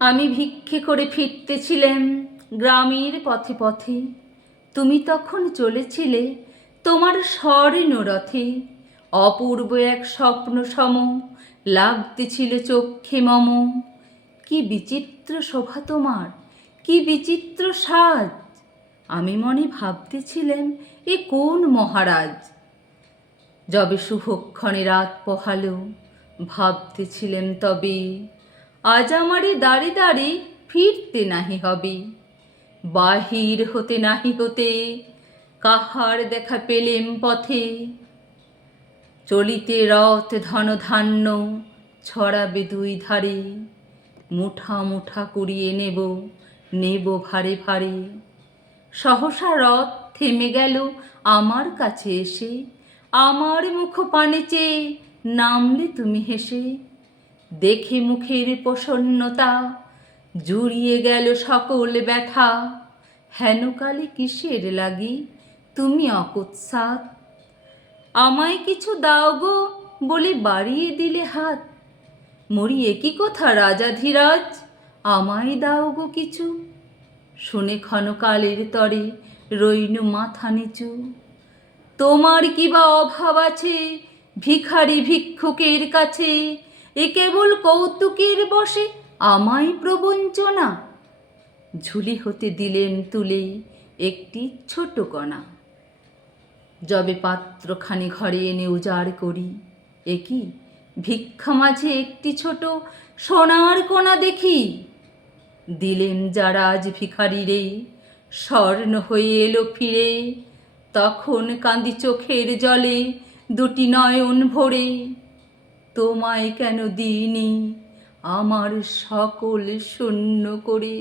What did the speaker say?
আমি ভিক্ষে করে ফিরতেছিলাম গ্রামের পথে পথে, তুমি তখন চলেছিলে তোমার স্বর্ণরথে। অপূর্ব এক স্বপ্ন সম লাগতেছিল চক্ষে মম। কি বিচিত্র শোভা তোমার, কি বিচিত্র সাজ! আমি মনে ভাবতেছিলাম এ কোন মহারাজ। যবে শুভক্ষণে রাত পোহালো, ভাবতেছিলেম তবে আজ আমারে দাঁড়ে দাঁড়ে ফিরতে নাহি হবে। বাহির হতে নাহি হতে কাহার দেখা পেলেম পথে। চলিতে রথ ধন ধান্য ছড়াবে দুই ধারে, মুঠা মুঠা কুড়িয়ে নেব নেব ভারে ভারে। সহসা রথ থেমে গেল আমার কাছে এসে, আমার মুখ পানে চেয়ে নামলে তুমি হেসে। দেখে মুখের প্রসন্নতা জুড়িয়ে গেল সকল ব্যথা। হেনকালে কিসের লাগি তুমি অকস্মাৎ, আমায় কিছু দাও গো বলে বাড়িয়ে দিলে হাত। মরি একই কথা রাজাধিরাজ, আমায় দাও গো কিছু। শুনে ক্ষণকালের তরে রইনু মাথা নিচু। তোমার কি বা অভাব আছে ভিখারি ভিক্ষুকের কাছে, এ কেবল কৌতুকের বসে আমায় প্রবঞ্চনা। ঝুলি হতে দিলেন তুলে একটি ছোট কণা। যবে পাত্রখানি ঘরে এনে উজাড় করি, এ কি ভিক্ষা মাঝে একটি ছোট সোনার কণা দেখি। দিলেন যারা আজ ভিখারিরে, স্বর্ণ হয়ে এলো ফিরে। তখন কাঁদি চোখের জলে দুটি নয়ন ভরে। তোমায় কেন দিইনি আমার সকল শূন্য করে।